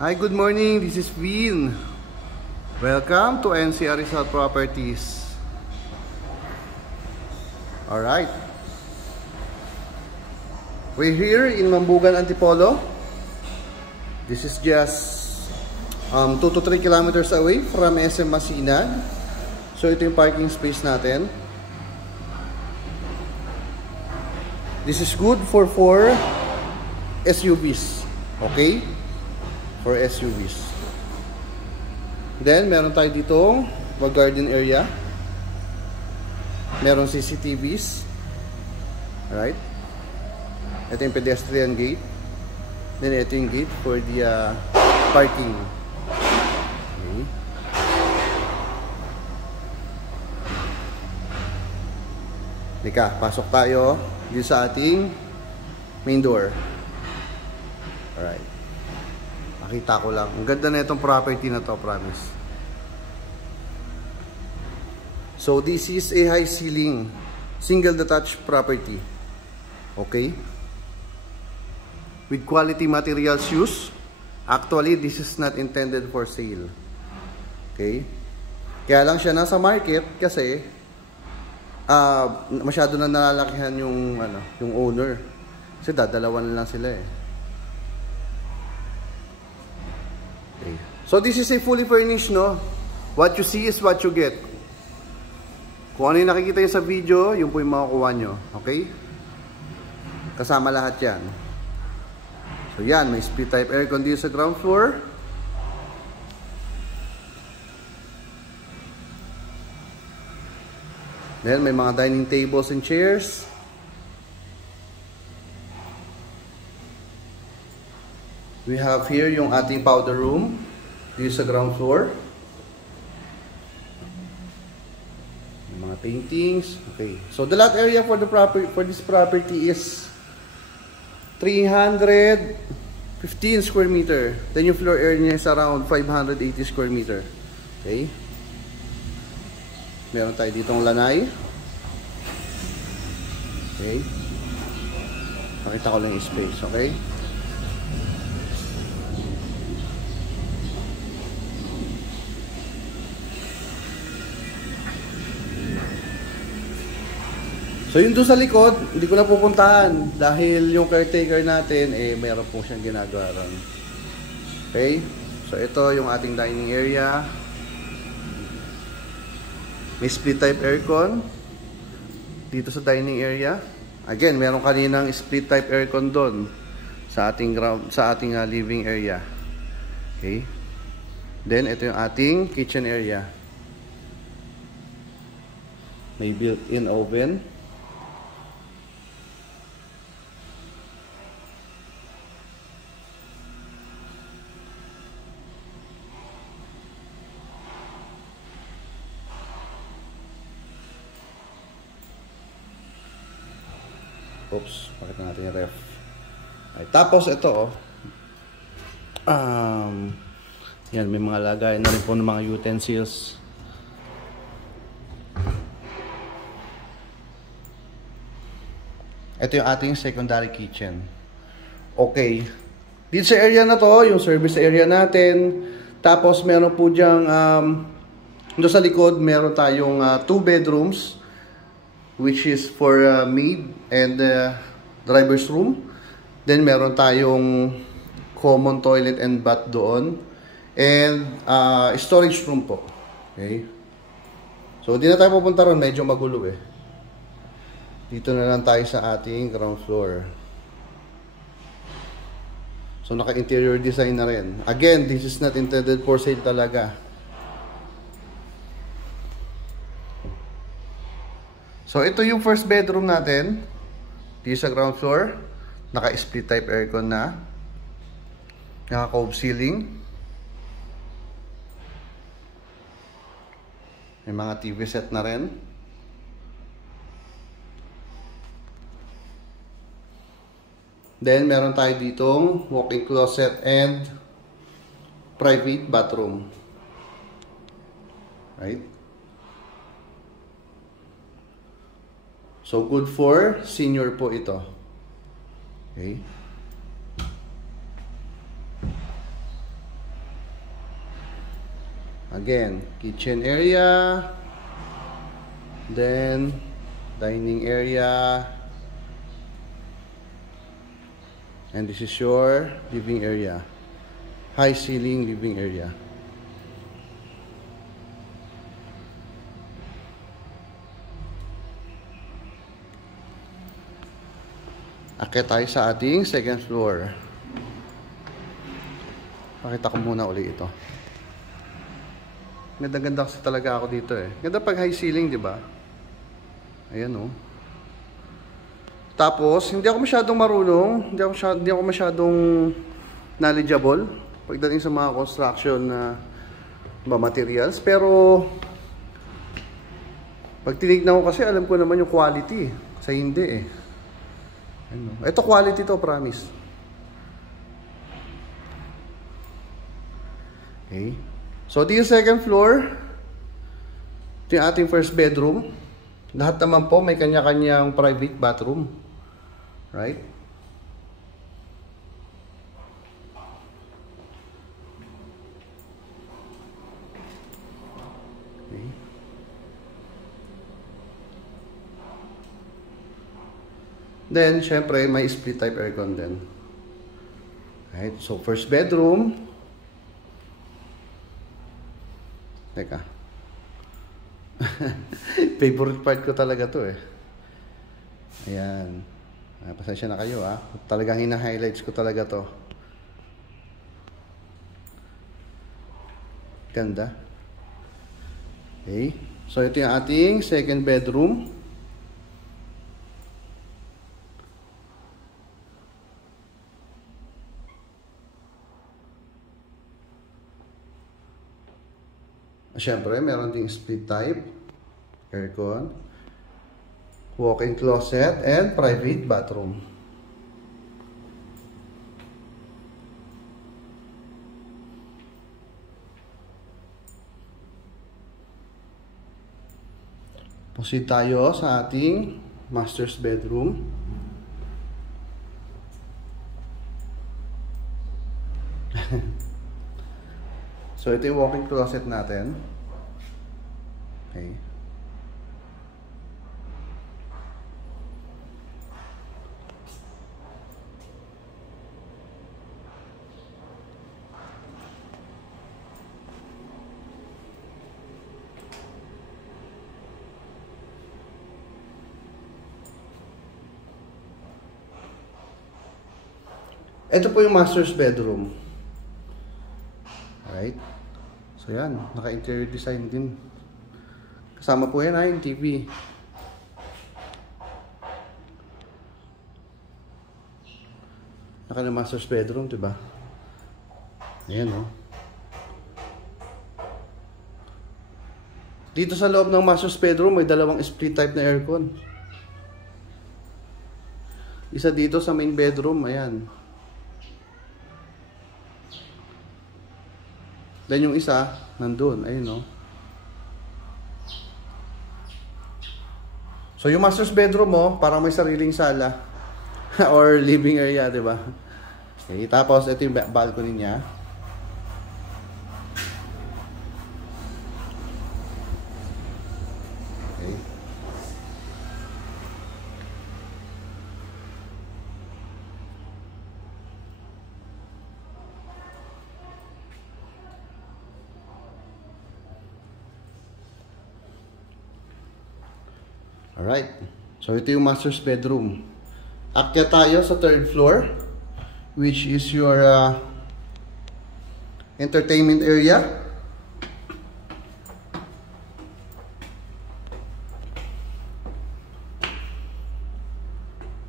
Hi, good morning. This is Vin. Welcome to NCR Rizal Properties. Alright. We're here in Mambugan, Antipolo. This is just 2 to 3 kilometers away from SM Masinag. So ito yung parking space natin. This is good for 4 SUVs. Okay? For SUVs. Then, meron tayo ditong garden area. Meron CCTVs. Alright. Ito yung pedestrian gate. Then, ito yung gate for the parking. Okay. Lika, pasok tayo dito sa ating main door. Alright. Nakita ko lang. Ang ganda na itong property na to, promise. So, this is a high ceiling, single detached property. Okay? With quality materials used. Actually, this is not intended for sale. Okay? Kaya lang siya nasa market kasi masyado na nalalakihan yung owner. Kasi dadalawan lang sila eh. Okay. So this is a fully furnished, no? What you see is what you get. Kung ano yung nakikita nyo sa video, yun po yung makukuha nyo. Okay? Kasama lahat yan. So yan, may split type aircon dito sa ground floor. Then may mga dining tables and chairs. We have here yung ating powder room dito sa ground floor. May mga paintings. Okay. So the lot area for this property is 315 square meter. Then yung floor area niya is around 580 square meter. Okay. Meron tayo ditong lanay. Okay. Pakita ko lang yung space, okay? So yung doon sa likod, hindi ko na pupuntahan dahil yung caretaker natin meron po siyang ginagawa ron. Okay? So ito yung ating dining area. May split type aircon dito sa dining area. Again, meron kaninang split type aircon doon sa ating living area. Okay? Then ito yung ating kitchen area. May built-in oven. Oops, pakita natin yung ref. Ay, tapos ito yan, may mga lagay na rin po ng mga utensils. Ito yung ating secondary kitchen. Okay. Dito sa area na to, yung service area natin. Tapos meron po dyang doon sa likod, meron tayong 2 bedrooms. Which is for maid and driver's room. Then meron tayong common toilet and bath doon. And storage room po. Okay. So di na tayo pupunta ron, medyo magulo eh. Dito na lang tayo sa ating ground floor. So naka-interior design na rin. Again, this is not intended for sale talaga. So, ito yung first bedroom natin. Dito sa ground floor. Naka-split type aircon na. Naka-cove ceiling. May mga TV set na rin. Then, meron tayo ditong walk-in closet and private bathroom. Right? So, good for senior po ito. Okay. Again, kitchen area, then dining area, and this is your living area, high ceiling living area. Akit tayo sa ating second floor. Pakita ko muna uli ito. Ganda-ganda kasi talaga ako dito eh. Ganda pag high ceiling, di ba? Ayan oh. Tapos, hindi ako masyadong marunong, hindi ako masyadong knowledgeable pagdating sa mga construction na materials, pero pag tinignan ko kasi alam ko naman yung quality, kasi hindi eh. Ano? Ito quality to, promise. Okay. So, ito yung second floor. Ito yung ating first bedroom. Lahat naman po may kanya-kanyang private bathroom. Right? Okay. Then, syempre, may split type aircon din. Right? So, first bedroom. Teka. Favorite part ko talaga to eh. Ayan. Pasensya na kayo ah. Talagang hina-highlights ko talaga to. Ganda. Okay. So, ito yung ating second bedroom. Siyempre, meron ding split type aircon, walk-in closet, and private bathroom. Proceed tayo sa ating master's bedroom. So, ito yung walk-in closet natin. Okay. Ito po yung master's bedroom. Alright. So yan, naka-interior design din. Kasama po yan yung TV. Naka na master's bedroom, diba? Ayan oh. Dito sa loob ng master's bedroom, may dalawang split type na aircon. Isa dito sa main bedroom, ayan. Then yung isa, nandun. Ayun, no? So, yung master's bedroom mo, parang may sariling sala. Or living area, diba? Okay, tapos, ito yung balcony niya. Okay. Alright. So, ito yung master's bedroom. Akyat tayo sa third floor, which is your entertainment area.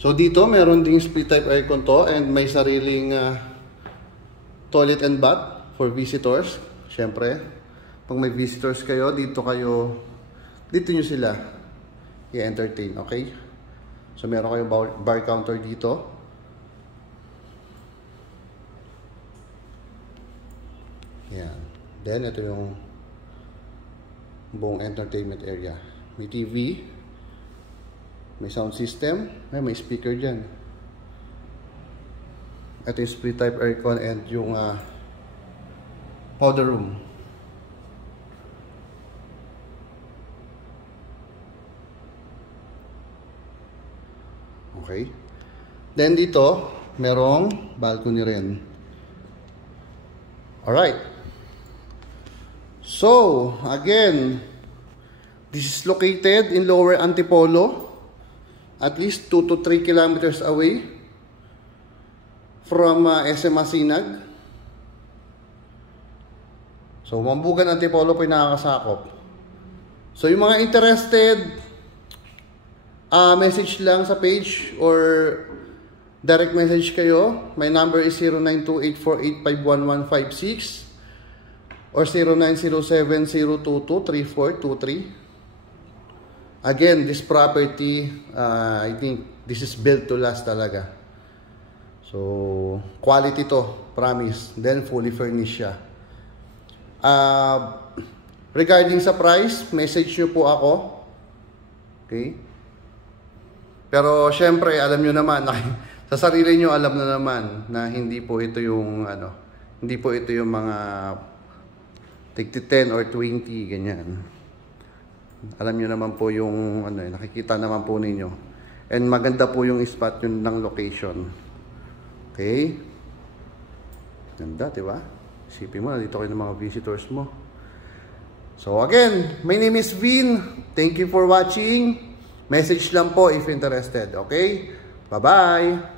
So, dito, meron ding split type aircon to and may sariling toilet and bath for visitors. Siyempre, pag may visitors kayo, dito nyo sila i-entertain, okay? So, meron kayong bar counter dito. Yan. Then, ito yung buong entertainment area. May TV. May sound system. May speaker dyan. Ito yung split type aircon and yung powder room. Okay? Then dito, merong balcony rin. Alright. So, again, this is located in Lower Antipolo, at least 2 to 3 kilometers away from SM Masinag. So, Mambugan, Antipolo po yung nakakasakop. So, yung mga interested, message lang sa page or direct message kayo. My number is 092848511156 or 0907-022-3423. Again, this property, I think this is built to last talaga. So, quality to, promise. Then, fully furnished siya. Regarding sa price, message nyo po ako. Okay? Pero, syempre, alam nyo naman, sa sarili nyo alam na naman na hindi po ito yung, hindi po ito yung mga tig 10 or 20, ganyan. Alam nyo naman po yung, nakikita naman po ninyo. And maganda po yung spot yun ng location. Okay? Ganda, diba? Isipin mo, dito kayo ng mga visitors mo. So again, my name is Vin. Thank you for watching. Message lang po if interested. Okay? Bye-bye!